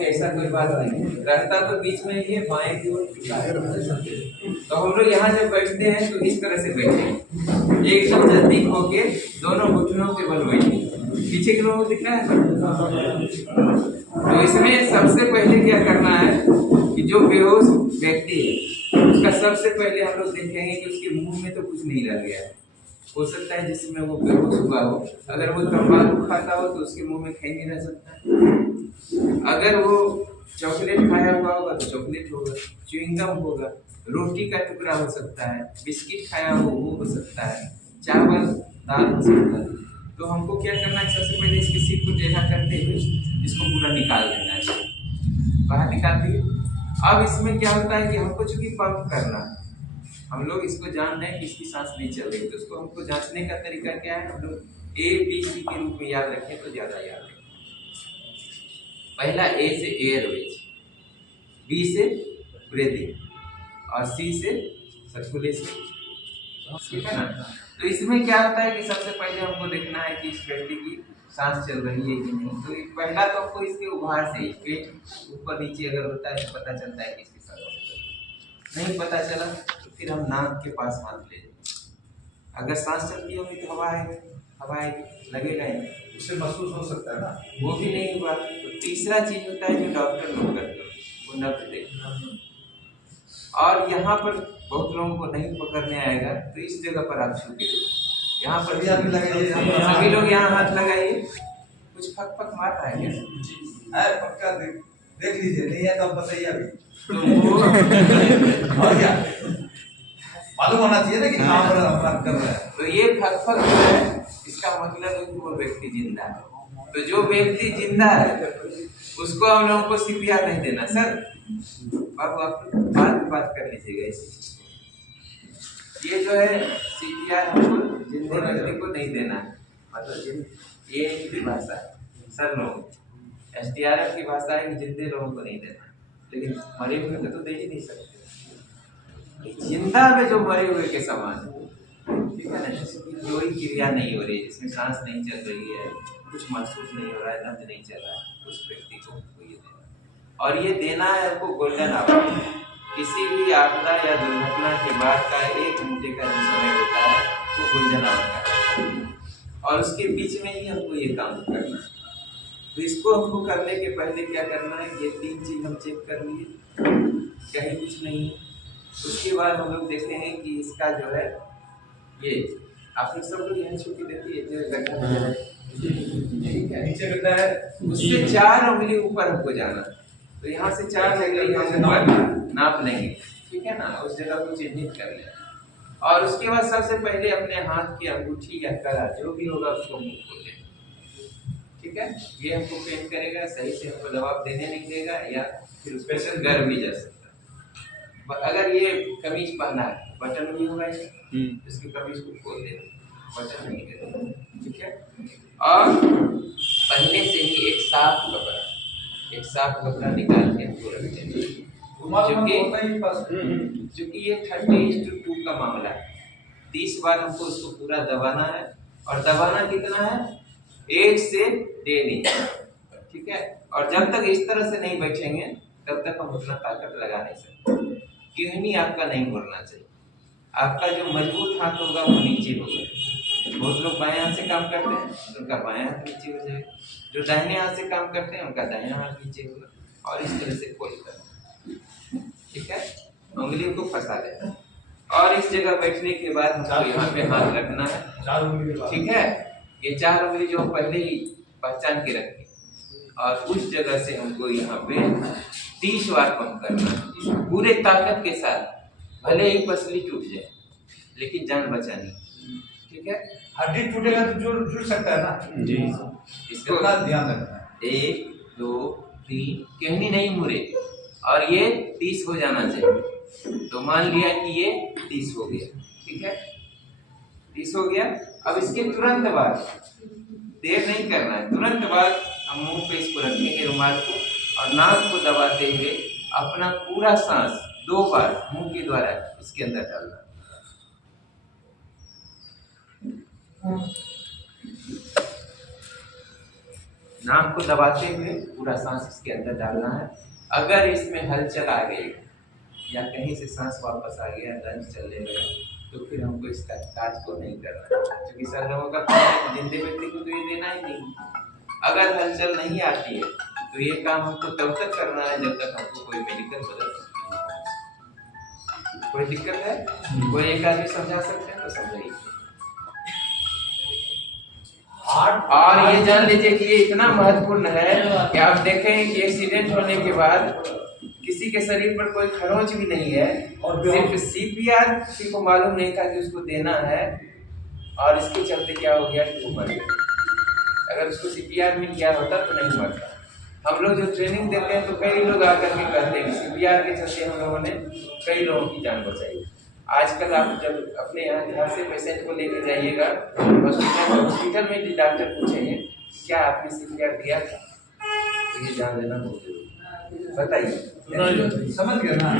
कि ऐसा कोई बात नहीं है, रहता तो बीच में ही है, बाएं की ओर। तो हम लोग यहाँ जब बैठते हैं तो इस तरह से बैठे, एकदम नजदीक होके दोनों घुटनों के बल बैठे। पीछे की ओर दिख रहा है। तो इसमें सबसे पहले क्या करना है कि जो बेहोश व्यक्ति है उसका सबसे पहले हम लोग देखेंगे कि उसके मुंह में तो कुछ नहीं रह गया है। हो सकता है जिसमें वो बेहोश हुआ हो, अगर वो तंबाकू खाता हो तो उसके मुंह में खैनी नहीं रह सकता। अगर वो चॉकलेट खाया हुआ होगा तो चॉकलेट होगा, च्युइंगम होगा, रोटी का टुकड़ा हो सकता है, बिस्किट खाया हो वो हो सकता है, चावल दाल हो सकता है। तो हमको क्या करना है, सबसे पहले इसकी सीट को टेढ़ा करते हुए इसको पूरा निकाल देना है, बाहर निकाल दिए। अब इसमें क्या होता है कि हमको चूंकि पंप करना है, हम लोग इसको जान रहे हैं कि इसकी सांस नहीं चल रही, तो उसको हमको जांचने का तरीका क्या है, हम लोग ABC के रूप में याद रखें तो ज्यादा याद है। पहला A से एयरवेज, B से ब्रीदिंग और C से सर्कुलेशन, ठीक है ना। तो इसमें क्या होता है कि सबसे पहले हमको देखना है कि इस व्यक्ति की सांस चल रही है कि नहीं। तो पहला तो हमको इसके उभार से ही, पेट ऊपर नीचे अगर होता है तो पता चलता है कि इसकी सांस नहीं पता चला तो फिर हम नाक के पास हाथ ले जाए। अगर सांस चलती होगी तो हवा आएगी, हवा आएगी, लगेगा ही, उससे महसूस हो सकता है ना, वो भी नहीं हुआ। तो तीसरा चीज होता है जो डॉक्टर लोग करते हैं, वो नब्ज देखना। और यहाँ पर बहुत लोगों को नहीं पकड़ने आएगा, तो इस जगह पर आप छू के यहाँ पर सभी लोग यहाँ हाथ लगाइए। कुछ फक फक मार रहा है क्या? पक्का देख लीजिए, नहीं है तो आप बताइए अभी। तो वो और क्या मालूम होना चाहिए ना कि कहाँ पर अपराध कर रहा है। तो ये फक फक जो है इसका मतलब है कि वो व्यक्ति जिंदा है। तो जो व्यक्ति जिंदा है उसको हम लोगों को सीपीआर नहीं देना। सर बाबू आप बाद में बात कर लीजिएगा इस ये जो है सीपीआर हमको जिंदे व्यक्ति को नहीं देना है, मतलब ये की भाषा है। सर लोग SDRF की भाषा है कि जिंदे लोगों को नहीं देना, लेकिन मरे हुए को तो दे ही नहीं सकते। जिंदा में जो मरे हुए के समान, ठीक है ना, जिसकी कोई क्रिया नहीं हो रही है, जिसमें सांस नहीं चल रही है, कुछ महसूस नहीं हो रहा है, नब्ज नहीं चल रहा है, उस व्यक्ति को ये देना। और ये देना है आपको गोल्डन आवर। किसी भी आपदा या दुर्घटना के बाद का 1 घंटे का जो समय होता है वो गोल्डन आवर का, और उसके बीच में ही हमको ये काम करना है। तो इसको हमको करने के पहले क्या करना है, ये 3 चीज हम चेक कर लिए, कहीं कुछ नहीं है। उसके बाद हम लोग देखते हैं कि इसका जो है ये आप लोग सब लोग यहाँ छुट्टी देती है जो गड्ढा, ठीक है, नीचे गड्ढा है, उससे 4 उंगली ऊपर हमको जाना। तो यहाँ से 4 उंगली हम नाप लेंगे, ठीक है ना, उस जगह को चिन्हित कर लें। और उसके बाद सबसे पहले अपने हाथ की अंगूठी या कड़ा जो भी होगा उसको मुंह खोल लें, ठीक है। ये हमको पेन करेगा, सही से हमको दबाव देने नहीं देगा, या फिर स्पेशल गर्म भी जा सकता है। अगर ये कमीज पहना है बटन भी होगा इसकी कमीज को खोल देना, बटन नहीं देना, ठीक है। और पहले से ही एक साफ कपड़ा निकाल के हमको रख देना, क्योंकि ये 30:2 का मामला है। 30 बार हमको उसको पूरा दबाना है, और दबाना कितना है, 1 से 1.5 इंच, ठीक है। और जब तक इस तरह से नहीं बैठेंगे तब तक हम उतना ताकत लगा नहीं सकते। क्यों आपका नहीं मुड़ना चाहिए, आपका जो मजबूत हाथ होगा वो नीचे होगा। बहुत लोग बाएं हाथ से काम करते हैं उनका बाएं हाथ नीचे हो जाएगा, जो दाहिने हाथ से काम करते हैं उनका दाहिना हाथ नीचे होगा, और इस तरह से फोल्ड करना, ठीक है। उंगलियों को फंसा लेना, और इस जगह बैठने के बाद हमको यहाँ पे हाथ रखना है, 4 उंगली, ठीक है। ये 4 उंगली जो हम पहले ही पहचान के रखें, और उस जगह से हमको यहाँ पे 30 बार पंप करना है पूरे ताकत के साथ। भले ही पसली टूट जाए लेकिन जान बचानी, ठीक है। हड्डी टूटेगा तो जुड़ सकता है ना जी, इसको ध्यान रखना है। 1 2 3 कहनी नहीं मुड़े, और ये 30 हो जाना चाहिए। तो मान लिया कि ये 30 हो गया, ठीक है, 30 हो गया। अब इसके तुरंत बाद, देर नहीं करना है, तुरंत बाद हम मुंह पे इसको रखेंगे रुमाल को, और नाक को दबाते हुए अपना पूरा सांस 2 बार मुंह के द्वारा इसके अंदर डालना। नाक को दबाते हुए पूरा सांस इसके अंदर डालना है। अगर इसमें हलचल आ गई या कहीं से सांस वापस आ गया, लंच चलने लगा, तो फिर हमको इसका काज को नहीं करना, क्योंकि सब लोगों का काम जिंदे व्यक्ति को तो ये देना ही नहीं। अगर हलचल नहीं आती है तो ये काम हमको तब तक करना है जब तक हमको कोई मेडिकल मदद नहीं होती। कोई दिक्कत है? कोई एक आदमी समझा सकते हैं तो समझाइए। और ये जान लीजिए कि ये इतना महत्वपूर्ण है कि आप देखें कि एक्सीडेंट होने के बाद किसी के शरीर पर कोई खरोंच भी नहीं है, और सिर्फ सीपीआर किसी को मालूम नहीं था कि उसको देना है, और इसके चलते क्या हो गया कि वो मर गया। अगर उसको सीपीआर मिल गया होता तो नहीं मरता। हम लोग जो ट्रेनिंग देते हैं तो कई लोग आकर के कहते हैं कि सीपीआर के चलते हम लोगों ने कई लोगों की जान बचाई। आजकल आप जब अपने यहाँ घर से पेशेंट को लेके जाइएगा, हॉस्पिटल में भी डॉक्टर पूछेंगे क्या आपने सीपीआर दिया था, तो ये जान लेना बहुत जरूरी है। बताइए, समझ गए ना?